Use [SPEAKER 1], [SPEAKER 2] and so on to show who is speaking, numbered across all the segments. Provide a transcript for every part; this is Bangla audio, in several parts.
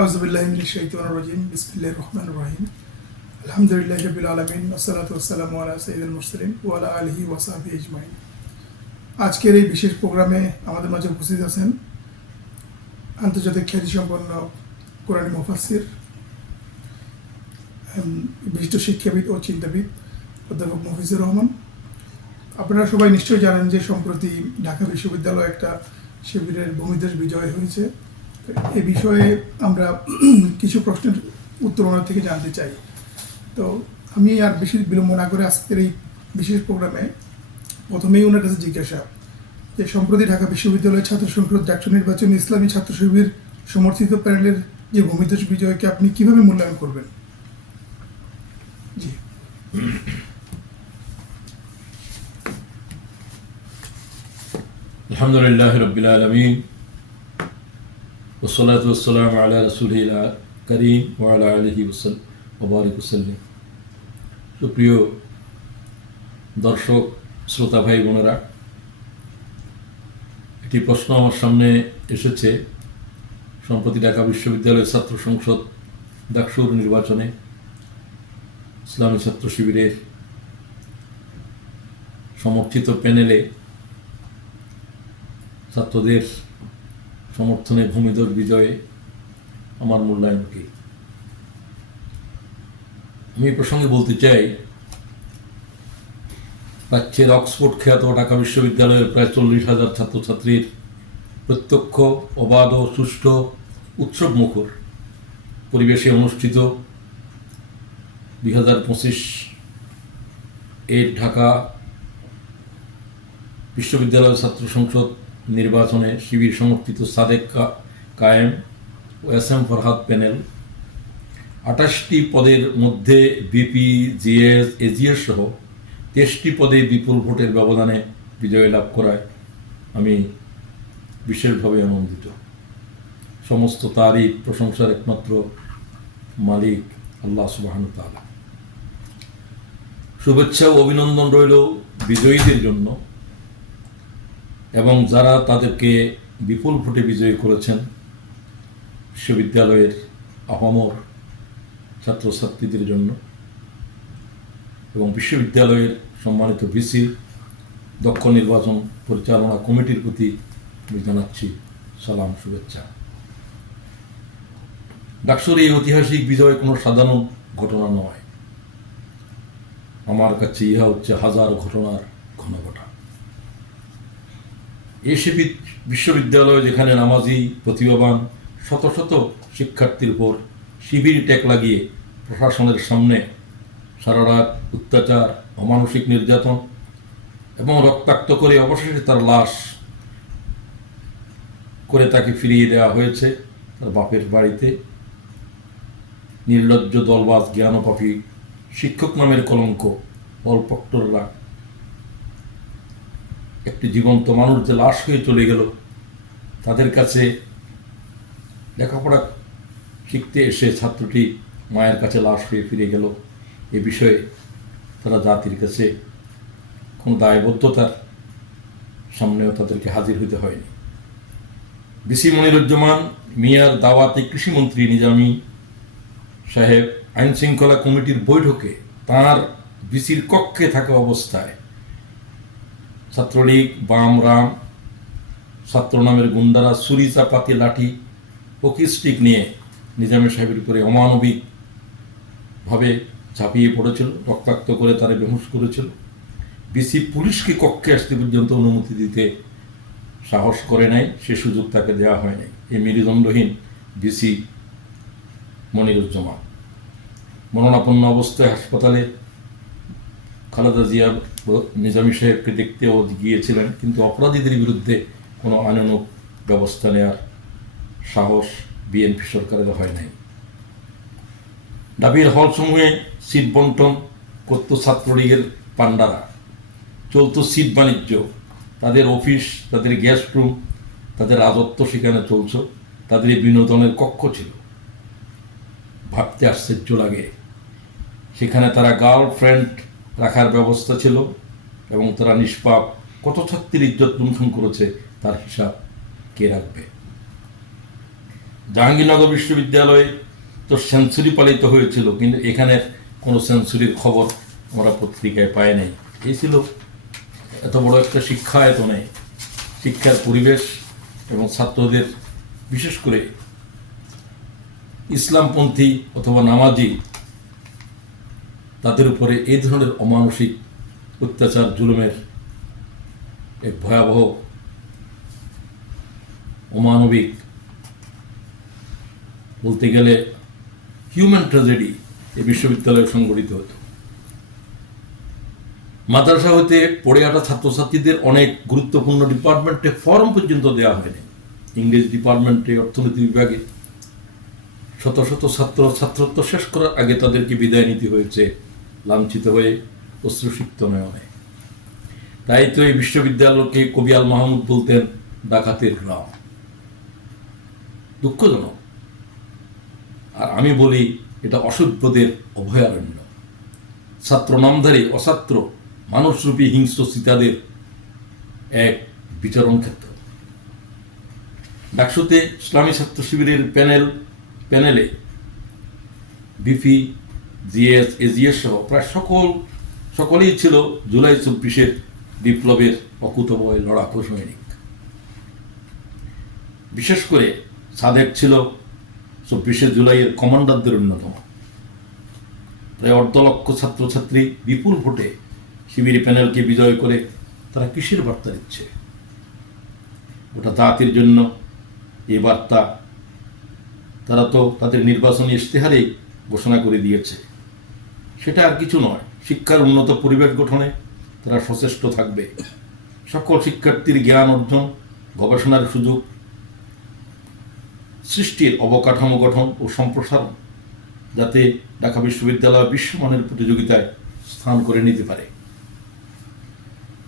[SPEAKER 1] আউজবিল্লাহিমিনশাইতানির বিসমিল্লাহির রহমানির রহিম। আলহামদুলিল্লাহি রাব্বিল আলামিন ওয়াসসালাতু ওয়াসসালামু আলা সাইয়্যিদিল মুরসালিন ওয়া আলা আলিহি ওয়া সাহবিহি আজমাইন। আজকের এই বিশেষ প্রোগ্রামে আমাদের মাঝে উপস্থিত আছেন আন্তর্জাতিক খ্যাতিসম্পন্ন কোরআন মুফাসসির উম, বিশিষ্ট শিক্ষাবিদ ও চিন্তাবিদ অধ্যাপক মফিজুর রহমান। আপনারা সবাই নিশ্চয়ই জানেন যে সম্প্রতি ঢাকা বিশ্ববিদ্যালয়ে একটা শিবিরের ভূমিদেশ বিজয় হয়েছে। এ বিষয়ে আমরা কিছু প্রশ্নের উত্তর ওনার থেকে জানতে চাই তো আমি আর বেশি বিলম্ব না করে আজকের এই বিশেষ প্রোগ্রামে প্রথমেই ওনার কাছে জিজ্ঞাসা যে সম্প্রতি ঢাকা বিশ্ববিদ্যালয়ের ছাত্র সংসদ জাতীয় নির্বাচন ইসলামী ছাত্র শিবির সমর্থিত প্যানেলের যে ভূমিদেশ বিজয়কে আপনি কিভাবে মূল্যায়ন করবেন জি
[SPEAKER 2] الحمد لله رب العالمين والصلاة والسلام على رسوله الكريم وعلى آله وسلم وبارك وسلم সুপ্রিয় দর্শক শ্রোতা ভাই বোনেরা একটি প্রশ্ন আমার সামনে এসেছে সম্প্রতি ঢাকা বিশ্ববিদ্যালয়ের ছাত্র সংসদ ডাকসুর নির্বাচনে ইসলামী ছাত্র শিবিরের সমর্থিত প্যানেলে ছাত্রদের সমর্থনে ভূমিধর বিজয়ে আমার মূল্যায়ন কি? আমি প্রসঙ্গে বলতে চাই প্রাচ্যের অক্সফোর্ড খ্যাত ঢাকা বিশ্ববিদ্যালয়ের প্রায় চল্লিশ হাজার ছাত্রছাত্রীর প্রত্যক্ষ, অবাধ ও সুষ্ঠু উৎসব মুখর পরিবেশে অনুষ্ঠিত দুই হাজার পঁচিশ এর ঢাকা বিশ্ববিদ্যালয় ছাত্র সংসদ নির্বাচনে শিবির সমর্থিত সাদেক কায়েম ও এস এম ফরহাদ প্যানেল। আঠাশটি পদের মধ্যে বিপি, জিএস, এজিএস সহ তেইশটি পদে বিপুল ভোটের ব্যবধানে বিজয় লাভ করায় আমি বিশেষভাবে আনন্দিত। সমস্ত তারই প্রশংসার একমাত্র মালিক আল্লাহ সুবাহানু তাআলা। শুভেচ্ছা ও অভিনন্দন রইল বিজয়ীদের জন্য। এবং যারা তাদেরকে বিপুল ভোটে বিজয়ী করেছেন, বিশ্ববিদ্যালয়ের আহমর ছাত্রছাত্রীদের জন্য এবং বিশ্ববিদ্যালয়ের সম্মানিত ভিসি, দক্ষ নির্বাচন পরিচালনা কমিটির প্রতি আমি জানাচ্ছি সালাম, শুভেচ্ছা। ডাকসুর এই ঐতিহাসিক বিজয় কোনো সাধারণ ঘটনা নয়। আমার কাছে ইহা হচ্ছে হাজার ঘটনার ঘনঘটা। এসে বিশ্ববিদ্যালয় যেখানে নামাজি, প্রতিভাবান শত শত শিক্ষার্থীর উপর শিবির ট্যাক লাগিয়ে প্রশাসনের সামনে সারা রাত অত্যাচার, অমানসিক নির্যাতন এবং রক্তাক্ত করে অবশেষে তার লাশ করে তাকে ফিরিয়ে দেওয়া হয়েছে তার বাপের বাড়িতে। নির্লজ্জ দলবাজ জ্ঞানপাপী শিক্ষক নামের কলঙ্ক অল্পক্টররা একটি জীবন্ত মানুষ যে লাশ হয়ে চলে গেল, তাদের কাছে লেখাপড়া শিখতে এসে ছাত্রটি মায়ের কাছে লাশ হয়ে ফিরে গেল। এ বিষয়ে তারা জাতির কাছে কোনো দায়বদ্ধতার সামনেও তাদেরকে হাজির হতে হয়নি। বিসি মনিরুজ্জামান, মিয়ার দাওয়াতে কৃষিমন্ত্রী নিজামী সাহেব আইন শৃঙ্খলা কমিটির বৈঠকে তার বিসির কক্ষে থাকা অবস্থায় ছাত্রলীগ, বাম রাম, ছাত্র নামের গুন্ডারা, ছুরি চাপাতি, লাঠি, হকি স্টিক নিয়ে নিজামের সাহেবের উপরে অমানবিকভাবে ঝাঁপিয়ে পড়েছিল, রক্তাক্ত করে তারা বেহুশ করেছিল। বিসি পুলিশকে কক্ষে আসতে পর্যন্ত অনুমতি দিতে সাহস করে নাই, সে সুযোগ তাকে দেওয়া হয় নাই। এই মেরুদণ্ডহীন বিসি মনিরুজ্জামান। মরণাপন্ন অবস্থায় হাসপাতালে খালেদা জিয়া নিজামী সাহেবকে দেখতেও গিয়েছিলেন, কিন্তু অপরাধীদের বিরুদ্ধে কোনো আইনানুক ব্যবস্থা নেওয়ার সাহস বিএনপি সরকারের হয় নাই। দাবির হলসমূহে সিট বন্টন করত ছাত্রলীগের পান্ডারা চলতো সিট বাণিজ্য, তাদের অফিস, তাদের গেস্ট রুম, তাদের রাজত্ব সেখানে চলছ তাদের বিনোদনের কক্ষ ছিল। ভাবতে আশ্চর্য লাগে, সেখানে তারা গার্লফ্রেন্ড রাখার ব্যবস্থা ছিল এবং তারা নিষ্পাপ, কত ছাত্রীর ইজ্জত লুণ্ঠন করেছে তার হিসাব কে রাখবে? জাহাঙ্গীরনগর বিশ্ববিদ্যালয়ে তো সেঞ্চুরি পালিত হয়েছিল, কিন্তু এখানে কোনো সেঞ্চুরির খবর আমরা পত্রিকায় পাই নাই। এই ছিল এত বড় একটা শিক্ষা শিক্ষায়তনে শিক্ষার পরিবেশ এবং ছাত্রদের, বিশেষ করে ইসলামপন্থী অথবা নামাজি তাদের উপরে এই ধরনের অমানসিক অত্যাচার, জুলুমের এক ভয়াবহ অমানবিক বলতে গেলে হিউম্যান ট্র্যাজেডি এই বিশ্ববিদ্যালয়ে সংগঠিত হতো। মাদ্রাসা হতে পড়ে আসা ছাত্রছাত্রীদের অনেক গুরুত্বপূর্ণ ডিপার্টমেন্টে ফর্ম পর্যন্ত দেওয়া হয়নি। ইংরেজি ডিপার্টমেন্টে অর্থনীতি বিভাগে শত শত ছাত্র ছাত্রত্ব শেষ করার আগে তাদেরকে বিদায় নিতে হয়েছে। লাঞ্ছিত হয়ে অশ্রুসিক্ত নয়নে। তাই তো এই বিশ্ববিদ্যালয়কে কবি আল মাহমুদ বলতেন, ডাকাতের গ্রাম। দুঃখজনক। আর আমি বলি, এটা অসভ্যদের অভয়ারণ্য। ছাত্র নামধারী, অছাত্র, মানুষরূপী হিংস্র সীতাদের এক বিচরণ ক্ষেত্র। ডাকসুতে ইসলামী ছাত্র শিবিরের প্যানেল, প্যানেলে বিপি জিএস, এজিএস সহ, প্রায় সকল, সকলেই ছিল জুলাই চব্বিশের বিপ্লবের অকুতবয় লড়াকু সৈনিক। বিশেষ করে সাদেক ছিল চব্বিশে জুলাইয়ের কমান্ডারদের অন্যতম। প্রায় অর্ধ লক্ষ ছাত্রছাত্রী বিপুল ভোটে শিবির প্যানেলকে বিজয় করে তারা কিসের বার্তা দিচ্ছে? ওটা জাতির জন্য এ বার্তা, তারা তো তাদের নির্বাচনী ইশতেহারেই ঘোষণা করে দিয়েছে। সেটা আর কিছু নয়। শিক্ষার উন্নত পরিবেশ গঠনে তারা সচেষ্ট থাকবে। সকল শিক্ষার্থীর জ্ঞান অর্জন, গবেষণার সুযোগ, সৃষ্টির অবকাঠামো গঠন ও সম্প্রসারণ যাতে ঢাকা বিশ্ববিদ্যালয় বিশ্বমানের প্রতিযোগিতায় স্থান করে নিতে পারে।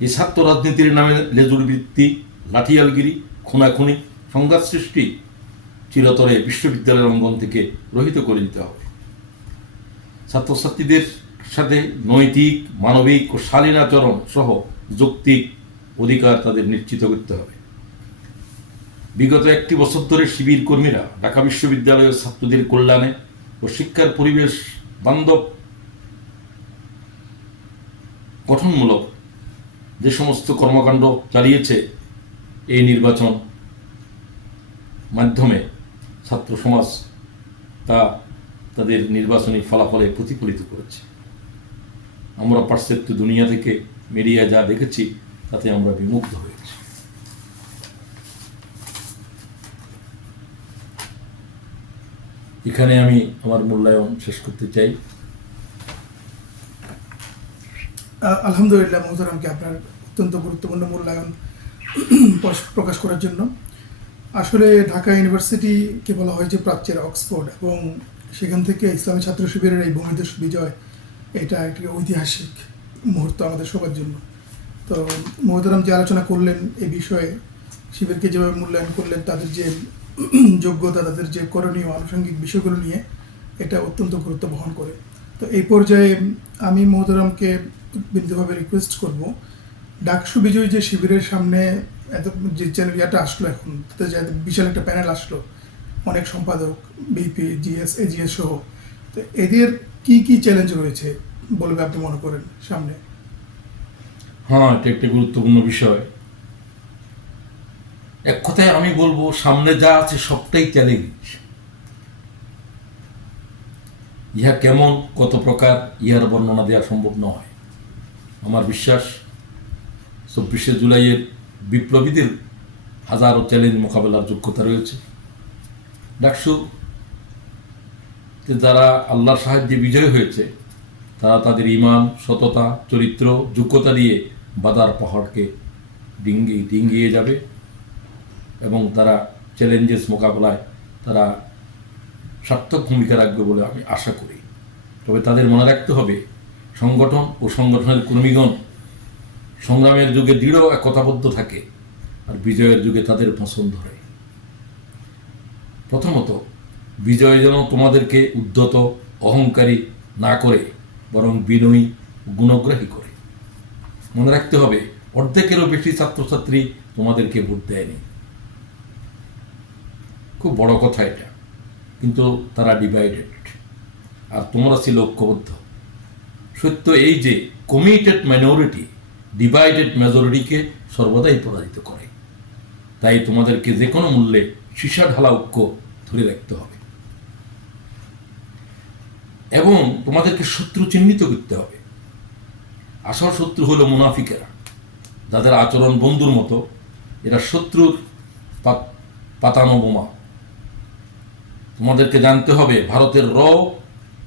[SPEAKER 2] এই ছাত্র রাজনীতির নামে লেজুর বৃত্তি লাঠিয়ালগিরি, খুনাখুনি, সংঘাত সৃষ্টি চিরতরে বিশ্ববিদ্যালয়ের অঙ্গন থেকে রহিত করে দিতে হবে। ছাত্রছাত্রীদের সাথে নৈতিক, মানবিক ও শালীন আচরণ সহ যৌক্তিক অধিকার তাদের নিশ্চিত করতে হবে। বিগত একটি বছর ধরে শিবির কর্মীরা ঢাকা বিশ্ববিদ্যালয়ের ছাত্রদের কল্যাণে ও শিক্ষার পরিবেশ বান্ধব গঠনমূলক যে সমস্ত কর্মকাণ্ড চালিয়েছে এই নির্বাচন মাধ্যমে ছাত্র সমাজ তা তাদের নির্বাচনী ফলাফলে প্রতিফলিত করেছে। আমরা পাশ্চাত্য দুনিয়া থেকে মিডিয়া যা দেখেছি, তাতে আমরা বিমুগ্ধ হয়েছি। এখানে আমি আমার মূল্যায়ন শেষ করতে চাই।
[SPEAKER 1] আলহামদুলিল্লাহ মোহতারামকে আপনার অত্যন্ত গুরুত্বপূর্ণ মূল্যায়ন প্রকাশ করার জন্য। আসলে ঢাকা ইউনিভার্সিটিকে বলা হয় যে প্রাচ্যের অক্সফোর্ড এবং সেখান থেকে ইসলামী ছাত্র শিবিরের এই ভূমিদেশ বিজয়, এটা একটি ঐতিহাসিক মুহূর্ত আমাদের সবার জন্য। তো মোহতারাম যে আলোচনা করলেন এই বিষয়ে, শিবিরকে যেভাবে মূল্যায়ন করলেন, তাদের যে যোগ্যতা, তাদের যে করণীয়, আনুষঙ্গিক বিষয়গুলো নিয়ে এটা অত্যন্ত গুরুত্ব বহন করে। তো এই পর্যায়ে আমি মোহতারামকে বিনীতভাবে রিকোয়েস্ট করব, ডাকসু বিজয় যে শিবিরের সামনে এত যে চ্যানেল ইয়াটা আসলো এখন বিশাল একটা প্যানেল আসলো অনেক সম্পাদক বিপি জিএস এজিএস সহ। তো এদের কি কি চ্যালেঞ্জ রয়েছে বলবে আপনি মনে করেন সামনে?
[SPEAKER 2] হ্যাঁ এটা একটা গুরুত্বপূর্ণ বিষয়। এক কথায় আমি বলব, সামনে যা আছে সবটাই চ্যালেঞ্জ ইহা কেমন, কত প্রকার, ইহার বর্ণনা দেওয়া সম্ভব নয়। আমার বিশ্বাস, চব্বিশে জুলাইয়ের বিপ্লবীদের হাজারো চ্যালেঞ্জ মোকাবেলার যোগ্যতা রয়েছে। ডাকসু যে যারা আল্লাহর সাহায্যে বিজয় হয়েছে, তারা তাদের ইমান সততা, চরিত্র, যোগ্যতা দিয়ে বাদার পাহাড়কে ডিঙ্গি, ডিঙ্গিয়ে যাবে এবং তারা চ্যালেঞ্জেস মোকাবেলায় তারা সার্থক ভূমিকা রাখবে বলে আমি আশা করি। তবে তাদের মনে রাখতে হবে, সংগঠন ও সংগঠনের কর্মীগণ সংগ্রামের যুগে দৃঢ় একতাবদ্ধ থাকে আর বিজয়ের যুগে তাদের পছন্দ হয়। প্রথমত, বিজয় যেন তোমাদেরকে উদ্ধত, অহংকারী না করে, বরং বিনয়ী, গুণগ্রাহী করে। মনে রাখতে হবে, অর্ধেকেরও বেশি ছাত্রছাত্রী তোমাদেরকে ভোট দেয়নি। খুব বড় কথা এটা, কিন্তু তারা ডিভাইডেড আর তোমরা ছিল ঐক্যবদ্ধ। সত্য এই যে কমিটেড মাইনরিটি ডিভাইডেড মেজরিটিকে সর্বদাই পরাজিত করে। তাই তোমাদেরকে যে কোনো মূল্যে সীসা ঢালা ঐক্য ধরে রাখতে হবে। এবং তোমাদেরকে শত্রু চিহ্নিত করতে হবে। আসল শত্রু হলো মুনাফিকেরা। যাদের আচরণ বন্ধুর মতো। এরা শত্রুর পাতানো বোমা। তোমাদেরকে জানতে হবে, ভারতের র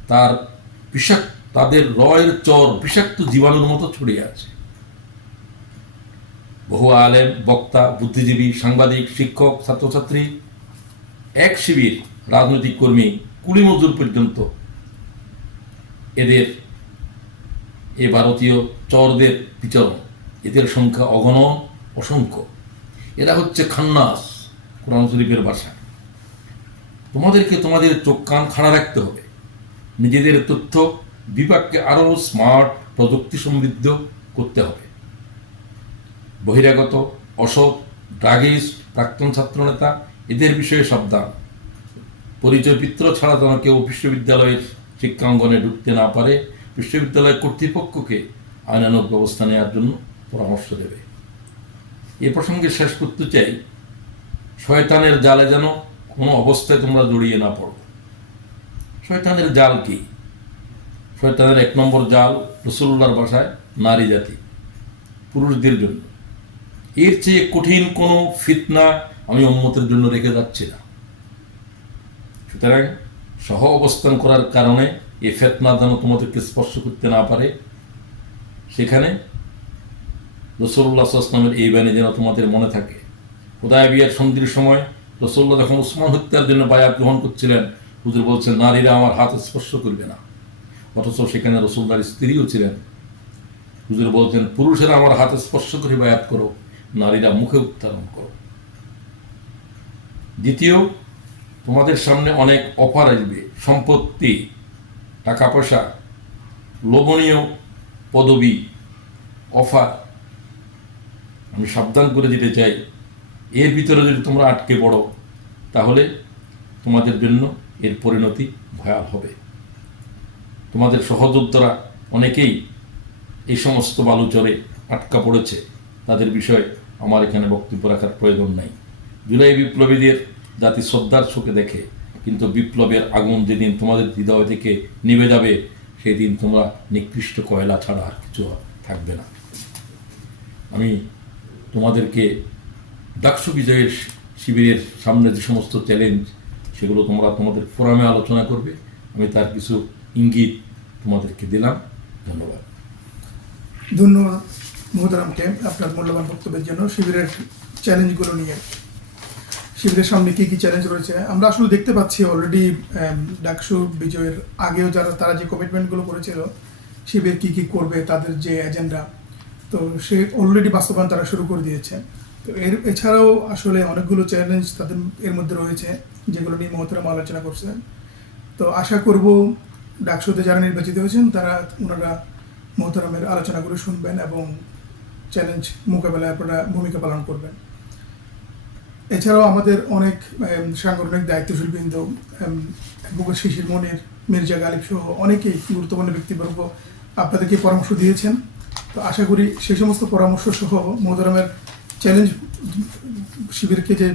[SPEAKER 2] তার বিষাক্ত, তাদের রয়ের চর বিষাক্ত জীবাণুর মতো ছড়িয়ে আছে। বহু আলেম, বক্তা, বুদ্ধিজীবী, সাংবাদিক, শিক্ষক, ছাত্রছাত্রী, এক শিবির রাজনৈতিক কর্মী কুড়ি মজুর পর্যন্ত। এদের এ ভারতীয় চরদের বিচরণ, এদের সংখ্যা অগণ অসংখ্য। এরা হচ্ছে খান্নাস, কোরআন শরীফের ভাষা। তোমাদেরকে তোমাদের চোখ কান খাড়া রাখতে হবে। নিজেদের তথ্য বিভাগকে আরও স্মার্ট প্রযুক্তি সমৃদ্ধ করতে হবে। বহিরাগত অসৎ ড্রাগিস্ট প্রাক্তন ছাত্রনেতা, এদের বিষয়ে সাবধান। পরিচয় পিত্র ছাড়া যেন কেউ বিশ্ববিদ্যালয়ের শিক্ষাঙ্গনে ঢুকতে না পারে, বিশ্ববিদ্যালয় কর্তৃপক্ষকে আইনানক ব্যবস্থা নেওয়ার জন্য পরামর্শ দেবে। এ প্রসঙ্গে শেষ করতে চাই, শয়তানের জালে যেন কোনো অবস্থায় তোমরা জড়িয়ে না পড়ো। শয়তানের জাল কি? শয়তানের এক নম্বর জাল রসুল্লার ভাষায় নারী জাতি, পুরুষদের জন্য। এর চেয়ে কঠিন কোনো ফিতনা আমি উম্মতের জন্য রেখে যাচ্ছি না। সুতরাং সহ অবস্থান করার কারণে এই ফেতনা যেন তোমাদেরকে স্পর্শ করতে না পারে, সেখানে রসুল্লাহ আসলামের এই বাণী যেন তোমাদের মনে থাকে। হুদায় বিয়ার সন্ধির সময় রসুল্লাহ যখন উসমান হত্যার জন্য বায়াত গ্রহণ করছিলেন, হুজুর বলছেন, নারীরা আমার হাত স্পর্শ করবে না। অথচ সেখানে রসুল্লার স্ত্রীও ছিলেন। হুজুর বলছেন, পুরুষেরা আমার হাতে স্পর্শ করে বায়াত করো। নারীরা মুখে উত্তোলন করো। দ্বিতীয়, তোমাদের সামনে অনেক অফার আসবে। সম্পত্তি টাকা পয়সা লোভনীয় পদবি, অফার। আমি সাবধান করে দিতে চাই। এর ভিতরে যদি তোমরা আটকে পড়ো, তাহলে তোমাদের জন্য এর পরিণতি ভয়াল হবে। তোমাদের সহযোদ্ধারা অনেকেই এই সমস্ত বালুচরে আটকা পড়েছে। তাদের বিষয়ে আমার এখানে বক্তব্য রাখার প্রয়োজন নাই। জুলাই বিপ্লবীদের জাতি শ্রদ্ধার চোখে দেখে, কিন্তু বিপ্লবের আগুন যেদিন তোমাদের হৃদয় থেকে নিভে যাবে, সেদিন তোমরা নিকৃষ্ট কয়লা ছাড়া আর কিছু থাকবে না। আমি তোমাদেরকে ডাকসু বিজয়ের শিবিরের সামনে যে সমস্ত চ্যালেঞ্জ সেগুলো তোমরা তোমাদের ফোরামে আলোচনা করবে। আমি তার কিছু ইঙ্গিত তোমাদেরকে দিলাম। ধন্যবাদ।
[SPEAKER 1] ধন্যবাদ। মোহতারামকে আপনার মূল্যবান বক্তব্যের জন্য শিবিরের চ্যালেঞ্জগুলো নিয়ে। শিবিরের সামনে কী কী চ্যালেঞ্জ রয়েছে? আমরা আসলে দেখতে পাচ্ছি অলরেডি ডাকসু, বিজয়ের আগেও যারা, তারা যে কমিটমেন্টগুলো করেছিল, শিবির কী কী করবে, তাদের যে এজেন্ডা তো সে অলরেডি বাস্তবায়ন তারা শুরু করে দিয়েছে। তো এর, এছাড়াও আসলে অনেকগুলো চ্যালেঞ্জ তাদের এর মধ্যে রয়েছে, যেগুলো নিয়ে মহতারাম আলোচনা করছেন তো আশা করব ডাকসুতে যারা নির্বাচিত হয়েছেন, তারা ওনারা মোহতারামের আলোচনাগুলো শুনবেন এবং চ্যালেঞ্জ মোকাবেলায় আপনারা ভূমিকা পালন করবেন। এছাড়াও আমাদের অনেক সাংগঠনিক দায়িত্বশীল বৃন্দ বুকের শিশির মনির, মির্জা গালিব সহ অনেকেই গুরুত্বপূর্ণ ব্যক্তিবর্গ আপনাদেরকে পরামর্শ দিয়েছেন। তো আশা করি সেই সমস্ত পরামর্শ সহ মোহতারামের চ্যালেঞ্জ শিবিরকে যে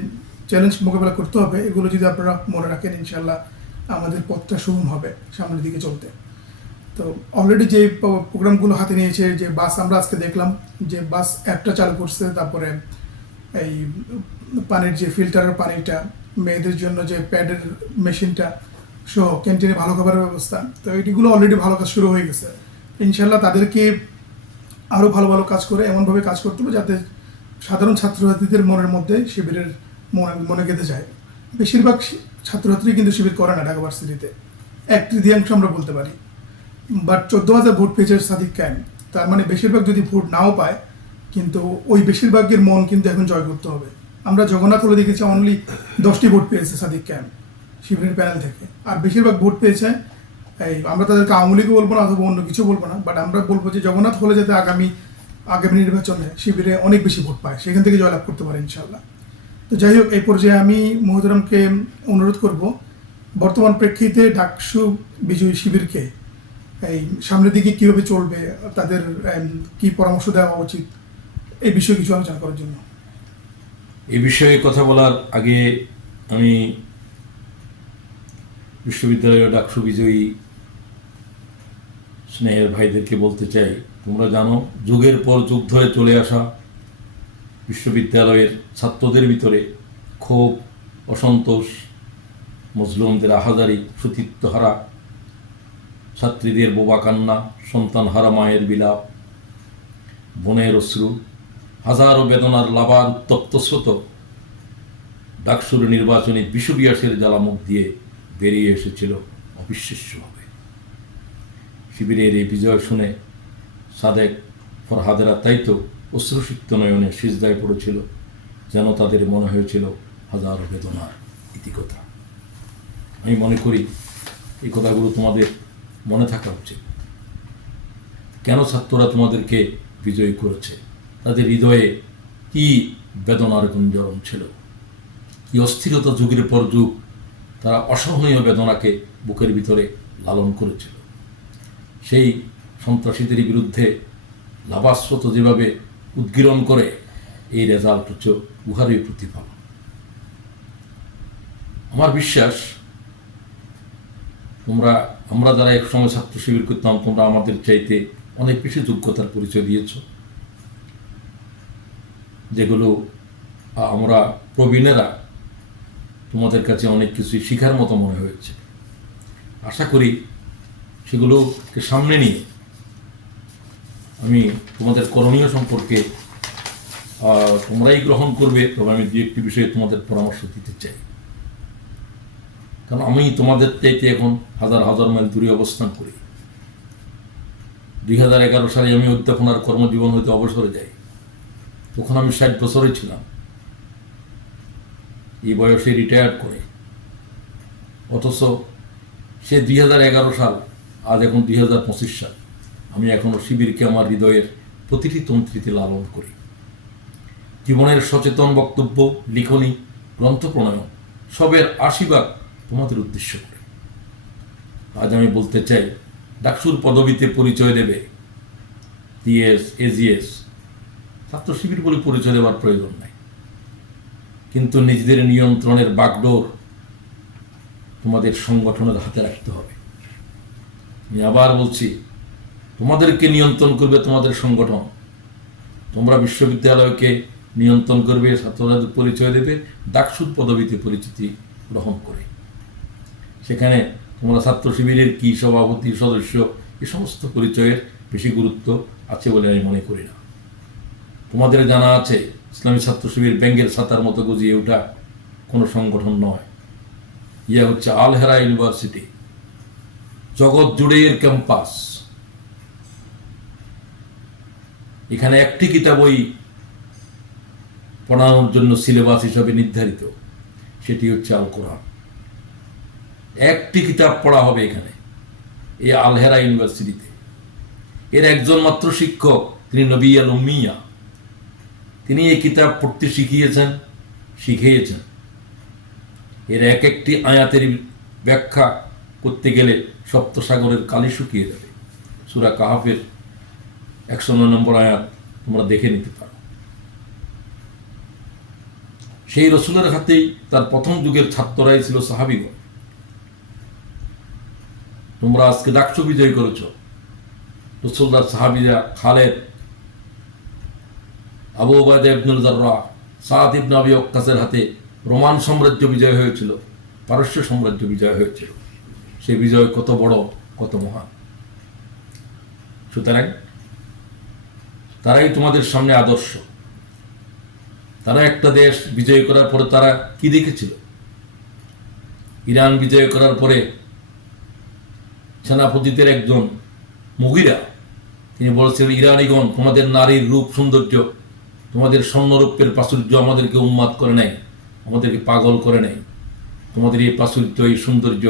[SPEAKER 1] চ্যালেঞ্জ মোকাবেলা করতে হবে, এগুলো যদি আপনারা মনে রাখেন ইনশাল্লাহ আমাদের পথটা সুগম হবে সামনের দিকে চলতে। তো অলরেডি যে প্রোগ্রামগুলো হাতে নিয়েছে, যে বাস আমরা আজকে দেখলাম, যে বাস অ্যাপটা চালু করছে, তারপরে এই পানির যে ফিল্টারের পানিটা, মেয়েদের জন্য যে প্যাডের মেশিনটা সহ ক্যান্টিনে ভালো খাবারের ব্যবস্থা, তো এইগুলো অলরেডি ভালো কাজ শুরু হয়ে গেছে। ইনশাল্লাহ তাদেরকে আরও ভালো ভালো কাজ করে এমনভাবে কাজ করতে হবে যাতে সাধারণ ছাত্রছাত্রীদের মনের মধ্যে শিবিরের মনে গেঁথে যায়। বেশিরভাগ ছাত্রছাত্রী কিন্তু শিবির করে না ঢাকা ভার্সিটিতে। এক তৃতীয়াংশ আমরা বলতে পারি। বাট চোদ্দ হাজার ভোট পেয়েছে সাদিক ক্যাম। তার মানে বেশিরভাগ যদি ভোট নাও পায়, কিন্তু ওই বেশিরভাগের মন কিন্তু এখন জয় করতে হবে। আমরা জগন্নাথ হলে দেখেছি অনলি দশটি ভোট পেয়েছে সাদিক ক্যাম, শিবিরের প্যানেল থেকে। আর বেশিরভাগ ভোট পেয়েছে এই, আমরা তাদেরকে আওয়ামী লীগও বলব না অথবা অন্য কিছু বলব না বাট আমরা বলব যে জগন্নাথ হলে যাতে আগামী আগামী নির্বাচনে শিবিরে অনেক বেশি ভোট পায়, সেখান থেকে জয়লাভ করতে পারে ইনশাল্লাহ তো যাই হোক, এই পর্যায়ে আমি মহোদরমকে অনুরোধ করব, বর্তমান প্রেক্ষিতে ডাকসু বিজয়ী শিবিরকে এই সামনের দিকে কীভাবে চলবে, তাদের কি পরামর্শ দেওয়া উচিত, এই বিষয়ে কিছু আলোচনা করার জন্য।
[SPEAKER 2] এ বিষয়ে কথা বলার আগে আমি বিশ্ববিদ্যালয়ের ডাকসু বিজয়ী স্নেহের ভাইদেরকে বলতে চাই, তোমরা জানো, যুগের পর যুগ ধরে চলে আসা বিশ্ববিদ্যালয়ের ছাত্রদের ভিতরে ক্ষোভ, অসন্তোষ মজলুমদের আহাজারি, সতীত্বহারা ছাত্রীদের বোবা কান্না, সন্তান হারা মায়ের বিলাপ, বনের অশ্রু, হাজারো বেদনার লাভার উত্তপ্ত স্রোত, ডাকসুর নির্বাচনী বিষবিয়াসের জ্বালামুখ দিয়ে বেরিয়ে এসেছিল অবিশ্বাস্যভাবে। শিবিরের এই বিজয় শুনে সাদেক ফরহাদেরা তাই তো অশ্রুসিক্ত নয়নে সিজদায় পড়েছিল, যেন তাদের মনে হয়েছিল হাজারো বেদনার ইতিকথা। আমি মনে করি এই কথাগুলো তোমাদের মনে থাকা উচিত। কেন ছাত্ররা তোমাদেরকে বিজয়ী করেছে? তাদের হৃদয়ে কি বেদনার গুঞ্জরণ ছিল? কি অস্থিরতা যুগের পর যুগ তারা অসহনীয় বেদনাকে বুকের ভিতরে লালন করেছিল? সেই সন্ত্রাসীদের বিরুদ্ধে লাভাস্রোত যেভাবে উদ্গীরণ করে, এই রেজাল্ট হচ্ছে উহারই প্রতিফলন। আমার বিশ্বাস তোমরা, আমরা যারা এক সময় ছাত্র শিবির করতাম, তোমরা আমাদের চাইতে অনেক বেশি যোগ্যতার পরিচয় দিয়েছ। যেগুলো আমরা প্রবীণেরা তোমাদের কাছে অনেক কিছুই শেখার মতো মনে হয়েছে। আশা করি সেগুলোকে সামনে নিয়ে আমি তোমাদের করণীয় সম্পর্কে তোমরাই গ্রহণ করবে, তবে আমি দু একটি বিষয়ে তোমাদের পরামর্শ দিতে চাই। কারণ আমি তোমাদের চাইতে এখন হাজার হাজার মাইল দূরে অবস্থান করি। দুই হাজার এগারো সালে আমি অধ্যাপনার কর্মজীবন হইতে অবসরে যাই। তখন আমি ষাট বছরে ছিলাম। এই বয়সে রিটায়ার্ড করে। অথচ সে দুই হাজার এগারো সাল, আজ এখন দুই হাজার পঁচিশ সাল। আমি এখনও শিবিরকে আমার হৃদয়ের প্রতিটি তন্ত্রীতে লালন করি। জীবনের সচেতন বক্তব্য, লিখনী গ্রন্থ প্রণয়ন সবের আশীর্বাদ তোমাদের উদ্দেশ্য করে। আজ আমি বলতে চাই, ডাকসুর পদবিতে পরিচয় দেবে ডিএস এজিএস ছাত্র শিবির বলে পরিচয় দেওয়ার প্রয়োজন নাই। কিন্তু নিজেদের নিয়ন্ত্রণের বাগডোর তোমাদের সংগঠনের হাতে রাখতে হবে। আমি আবার বলছি, তোমাদেরকে নিয়ন্ত্রণ করবে তোমাদের সংগঠন। তোমরা বিশ্ববিদ্যালয়কে নিয়ন্ত্রণ করবে, ছাত্রদের পরিচয় দেবে ডাকসুদ পদবিতে পরিচিতি গ্রহণ করে। সেখানে তোমরা ছাত্র শিবিরের কি সভাপতি, সদস্য, এ সমস্ত পরিচয়ের বেশি গুরুত্ব আছে বলে আমি মনে করি না। তোমাদের জানা আছে, ইসলামী ছাত্র শিবির ব্যাঙ্গের ছাতার মতো গজিয়ে ওঠা কোনো সংগঠন নয়। ইয়ে হচ্ছে আলহেরা ইউনিভার্সিটি। জগৎ জুড়ে এর ক্যাম্পাস। এখানে একটি কিতাবই পড়ানোর জন্য সিলেবাস হিসাবে নির্ধারিত। সেটি হচ্ছে আল কোরআন। একটি কিতাব পড়া হবে এখানে, এই আলহেরা ইউনিভার্সিটিতে। এর একজন মাত্র শিক্ষক, তিনি নবিয়া নমিয়া তিনি এই কিতাব পড়তে শিখিয়েছেন শিখিয়েছেন। এর এক একটি আয়াতের ব্যাখ্যা করতে গেলে সপ্তসাগরের কালি শুকিয়ে যাবে। সুরা কাহাফের একশো নয় নম্বর আয়াত তোমরা দেখে নিতে পারো। সেই রসুলের হাতেই তার প্রথম যুগের ছাত্ররাই ছিল সাহাবিগণ। তোমরা আজকে ডাকসু বিজয় করেছ। রসুল্লার সাহাবিরা খালেদ, আবু ওবায়দা ইবনুল জাররা, সাদ ইবনে আবি ওক্কাসের হাতে রোমান সাম্রাজ্য বিজয় হয়েছিল, পারস্য সাম্রাজ্য বিজয় হয়েছিল। সেই বিজয় কত বড়, কত মহান। সুতরাং তারাই তোমাদের সামনে আদর্শ। তারা একটা দেশ বিজয় করার পরে তারা কি দেখেছিল? ইরান বিজয় করার পরে সেনাপতিদের একজন মহিরা তিনি বলেছিলেন ইরানিগণ, তোমাদের নারীর রূপ সৌন্দর্য, তোমাদের স্বর্ণরূপের প্রাচুর্য আমাদেরকে উন্মাদ করে নাই আমাদেরকে পাগল করে নাই তোমাদের এই প্রাচুর্য, এই সৌন্দর্য,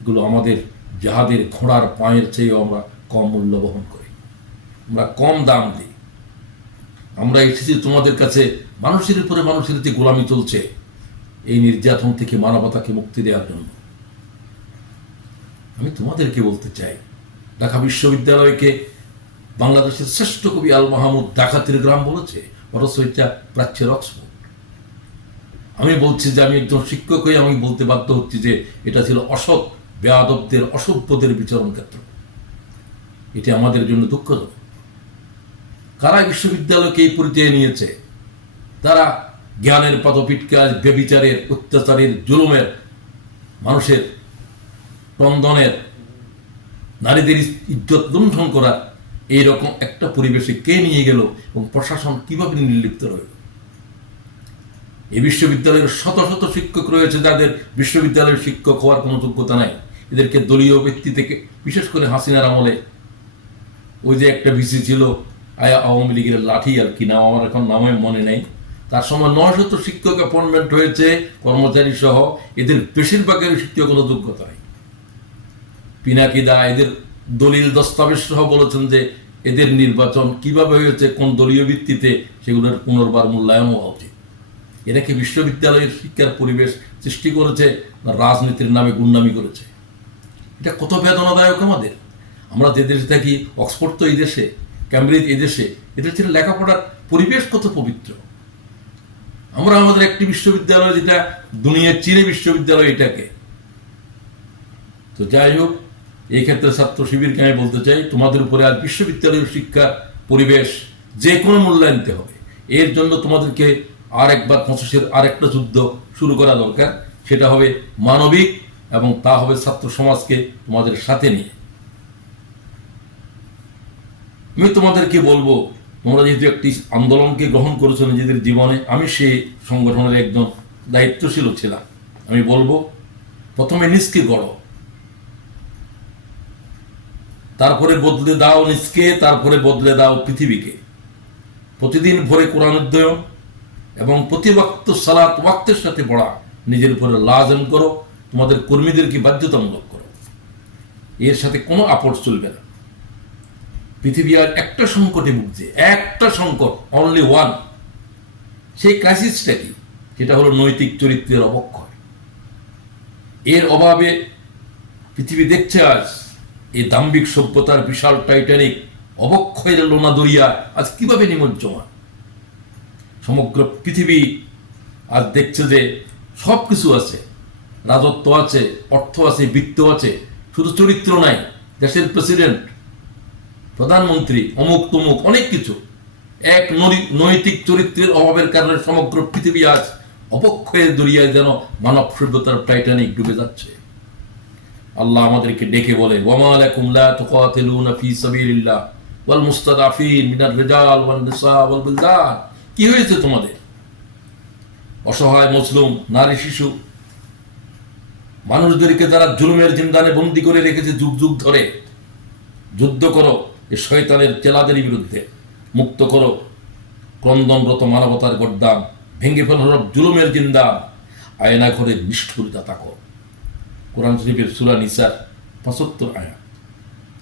[SPEAKER 2] এগুলো আমাদের যাহাদের ঘোড়ার পায়ের চেয়েও আমরা কম মূল্য বহন করি। আমরা কম দাম দিই। আমরা এসেছি তোমাদের কাছে, মানুষের উপরে মানুষের যে গোলামি চলছে। এই নির্যাতন থেকে মানবতাকে মুক্তি দেওয়ার জন্য। আমি তোমাদেরকে বলতে চাই, ঢাকা বিশ্ববিদ্যালয়কে বাংলাদেশের শ্রেষ্ঠ কবি আল মাহমুদ ডাকাতির গ্রাম বলেছে অথচ প্রাচ্যের অক্সফোর্ড। আমি বলছি যে আমি একজন শিক্ষক হয়ে আমি বলতে বাধ্য হচ্ছি যে এটা ছিল অসৎ বেয়াদবদের, অসভ্যদের বিচরণ ক্ষেত্র। এটি আমাদের জন্য দুঃখজনক। কারা বিশ্ববিদ্যালয়কে এই পরিচয়ে নিয়েছে? তারা জ্ঞানের পদপিটকাজ ব্যবিচারের অত্যাচারের, জুলুমের মানুষের ক্রন্দনের নারীদের ইজ্জত লুণ্ঠন করা, এইরকম একটা পরিবেশে কে নিয়ে গেল এবং প্রশাসন কীভাবে নির্লিপ্ত রইল? এই বিশ্ববিদ্যালয়ের শত শত শিক্ষক রয়েছে যাদের বিশ্ববিদ্যালয়ের শিক্ষক হওয়ার কোনো যোগ্যতা নাই। এদেরকে দলীয় ব্যক্তি থেকে, বিশেষ করে হাসিনার আমলে, ওই যে একটা ভিসি ছিল, আয়া আওয়ামী লীগের লাঠি আর কি, নাম আমার এখন নামে মনে নেই। তার সময় নশত শিক্ষক অ্যাপয়েন্টমেন্ট হয়েছে কর্মচারী সহ এদের বেশিরভাগের শিক্ষক কোনো যোগ্যতা নেই। পিনাকি দা এদের দলিল দস্তাবেজ সহ বলেছেন যে এদের নির্বাচন কীভাবে হয়েছে, কোন দলীয় ভিত্তিতে সেগুলোর পুনর্বার মূল্যায়ন হওয়া উচিত। এরা কি বিশ্ববিদ্যালয়ের শিক্ষার পরিবেশ সৃষ্টি করেছে রাজনীতির নামে গুন্ডামি করেছে? এটা কত বেদনাদায়ক আমাদের। আমরা যে দেশে থাকি, অক্সফোর্ড তো এই দেশে, ক্যামব্রিজ এই দেশে এদের ছিল লেখাপড়ার পরিবেশ কত পবিত্র। আমরা আমাদের একটি বিশ্ববিদ্যালয় যেটা দুনিয়ার চীনে বিশ্ববিদ্যালয় এটাকে। তো যাই হোক এই ক্ষেত্রে ছাত্র শিবিরকে আমি বলতে চাই, তোমাদের উপরে আর বিশ্ববিদ্যালয়ের শিক্ষা পরিবেশ যে কোনো মূল্যায়ন হবে। এর জন্য তোমাদেরকে আর একবার পঁচিশের আরেকটা যুদ্ধ শুরু করা দরকার। সেটা হবে মানবিক এবং তা হবে ছাত্র সমাজকে তোমাদের সাথে নিয়ে। আমি তোমাদেরকে বলব, তোমরা যেহেতু একটি আন্দোলনকে গ্রহণ করেছ নিজেদের জীবনে, আমি সেই সংগঠনের একজন দায়িত্বশীল ছিলাম। আমি বলব, প্রথমে নিজকে গড়ো। তারপরে বদলে দাও নিজকে, তারপরে বদলে দাও পৃথিবীকে। প্রতিদিন ভোরে কোরআন অধ্যয়ন এবং প্রতি ওয়াক্ত সালাত ওয়াক্তের সাথে পড়া। নিজের উপরে লাজম করো, তোমাদের কর্মীদেরকে বাধ্যতামূলক করো। এর সাথে কোনো আপট চলবে না। পৃথিবী আর একটা সংকটে ভুগছে, একটা সংকট অনলি ওয়ান সেই ক্রাইসিসটা কি? সেটা হলো নৈতিক চরিত্রের অবক্ষয়। এর অভাবে পৃথিবী দেখছে আজ এই দাম্ভিক সভ্যতার বিশাল টাইটানিক অবক্ষয়ের লোনা দরিয়া আজ কীভাবে নিমজ্জমান? সমগ্র পৃথিবী আজ দেখছে যে সব কিছু আছে। রাজত্ব আছে, অর্থ আছে, বৃত্ত আছে, শুধু চরিত্র নাই, দেশের প্রেসিডেন্ট, প্রধানমন্ত্রী, অমুক তমুক, অনেক কিছু। এক নৈতিক চরিত্রের অভাবের কারণে সমগ্র পৃথিবী আজ অবক্ষয়ের দরিয়ায় যেন মানব সভ্যতার টাইটানিক ডুবে যাচ্ছে। আল্লাহ আমাদেরকে ডেকে বলে কি হয়েছে তোমাদের? অসহায় মুসলিম, নারী, শিশু, মানুষদেরকে তারা জুলুমের জিন্দানে বন্দি করে রেখেছে যুগ যুগ ধরে, যুদ্ধ করো এই শয়তানের চেলাদের বিরুদ্ধে, মুক্ত করো, ক্রন্দনরত মানবতার গড্ডাম ভেঙে ফেল জুলুমের জিন্দান আয়না ঘরে নিষ্ঠুরিতা তাকো। কোরআন শরীফের সুরা নিসার পঁচাত্তর আয়া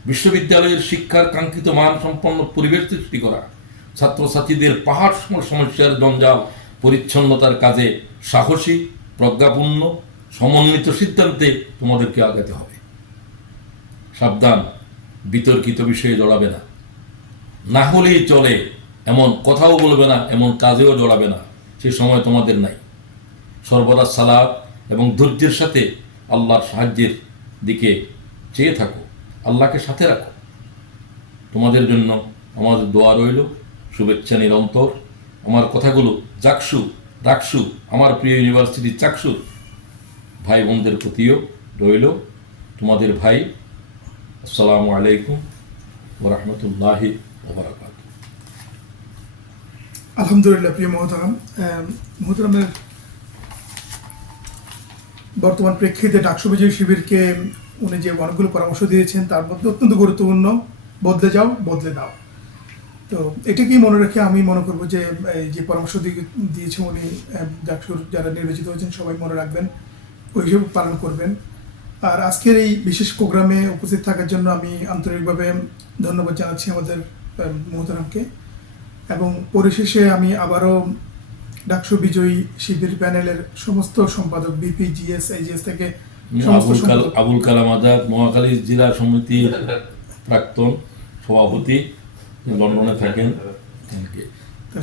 [SPEAKER 2] বিশ্ববিদ্যালয়ের শিক্ষার কাঙ্ক্ষিত মান সম্পন্ন পরিবেশ সৃষ্টি করা, ছাত্রছাত্রীদের পাহাড় সম সমস্যার জঞ্জাল, পরিচ্ছন্নতার কাজে সাহসী, প্রজ্ঞাপূর্ণ, সমন্বিত সিদ্ধান্তে তোমাদেরকে আগাতে হবে। সাবধান, বিতর্কিত বিষয়ে জড়াবে না। না হলেই চলে, এমন কথাও বলবে না, এমন কাজেও জড়াবে না, সে সময় তোমাদের নাই। সর্বদা সালাদ এবং ধৈর্যের সাথে আল্লাহর সাহায্যের দিকে চেয়ে থাকো, আল্লাহকে সাথে রাখো। তোমাদের জন্য আমাদের দোয়া রইল, শুভেচ্ছা নিরন্তর। আমার কথাগুলো জাকসু রাকসু আমার প্রিয় ইউনিভার্সিটি চাকসু ভাই বোনদের প্রতিও রইল। তোমাদের ভাই, আসসালামু আলাইকুম ওরহমতুল্লাহি ওবরাকাত
[SPEAKER 1] আলহামদুলিল্লাহ, প্রিয় মহতারাম মহতারামের বর্তমান প্রেক্ষিতে ডাকসু বিজয়ী শিবিরকে উনি যে অনেকগুলো পরামর্শ দিয়েছেন, তার মধ্যে অত্যন্ত গুরুত্বপূর্ণ। বদলে যাও, বদলে দাও। তো এটাকেই মনে রেখে আমি মনে করব যে যে পরামর্শ দিয়ে- দিয়েছে উনি ডাকসুর যারা নির্বাচিত হয়েছেন, সবাই মনে রাখবেন, ওই হিসেবে পালন করবেন। আর আজকের এই বিশেষ প্রোগ্রামে উপস্থিত থাকার জন্য আমি আন্তরিকভাবে ধন্যবাদ জানাচ্ছি আমাদের মহতারামকে এবং পরিশেষে আমি আবারও ডাকসু বিজয়ী শিবির প্যানেলের সমস্ত সম্পাদক বিপি জিএস এইচএস থেকে
[SPEAKER 2] আবুল কালাম আজাদ মহাখালী জেলা সমিতি প্রাক্তন সভাপতি লন্ডনে থাকেন।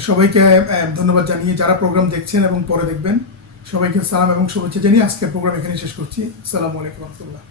[SPEAKER 1] সবাইকে ধন্যবাদ জানিয়ে যারা প্রোগ্রাম দেখছেন এবং পরে দেখবেন সবাইকে সালাম এবং শুভেচ্ছা জানিয়ে আজকের প্রোগ্রাম এখানে শেষ করছি। সালামু আলাইকুম রহমতুল্লাহ।